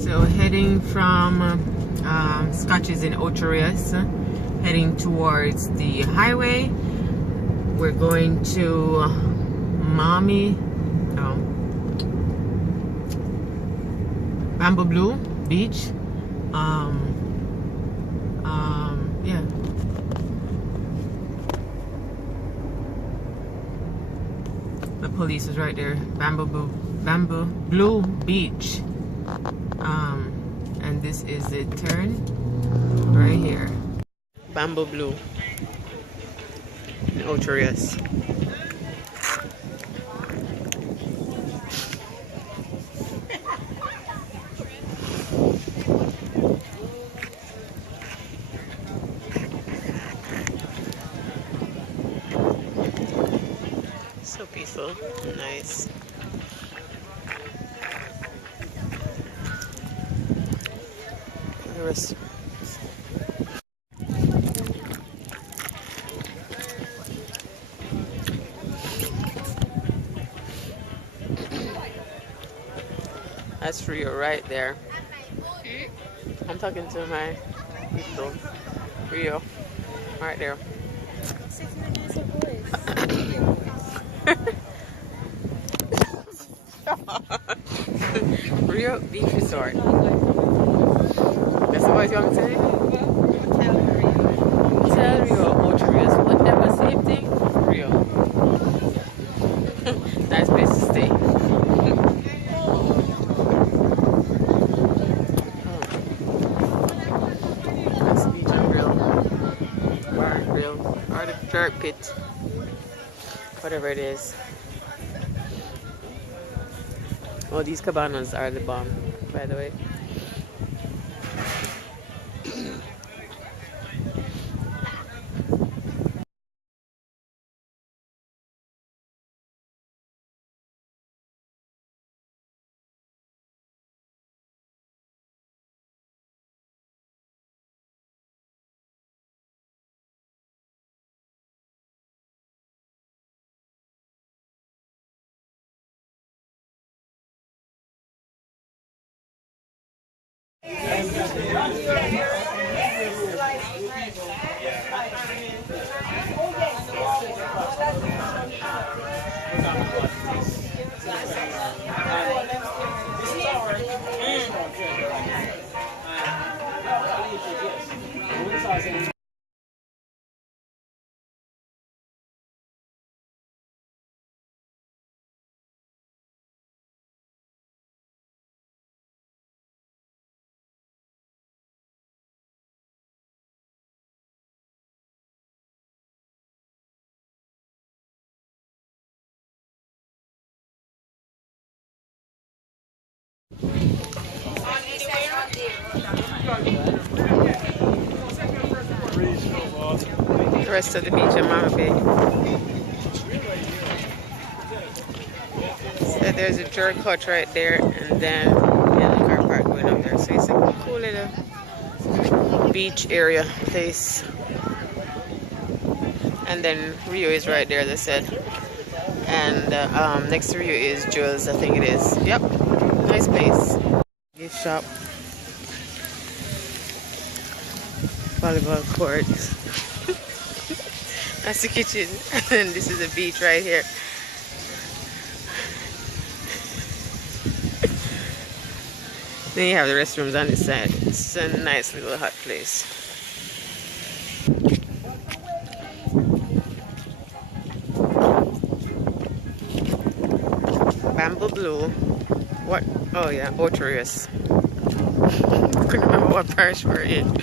So heading from Scotches in Ocho Rios, heading towards the highway. We're going to Bamboo Blue Beach. Yeah. The police is right there. Bamboo Blue Beach. And this is the turn right here. Bamboo Blue in Ocho Rios. So peaceful, nice. The rest. That's Rio right there. I'm talking to my people. Rio, right there. Rio Beach Resort. That's the voice you want me to say? Tell Rio, Ocho Rios, whatever, same thing. Rio. Nice place to stay. Nice beach and grill. Bar and grill. Or the dirt pit. Whatever it is. Oh, these cabanas are the bomb, by the way. The rest of the beach in Mama Bay. So there's a jerk hut right there, and then the car park going up there. So it's a cool little beach area place. And then Rio is right there, as I said. And next to Rio is Jules, I think it is. Yep, nice place. Gift shop. Volleyball court. That's the kitchen, and this is the beach right here. Then you have the restrooms on this side. It's a nice little hot place. Bamboo Blue. What? Oh yeah, Ocho Rios. Couldn't remember what parish we're in.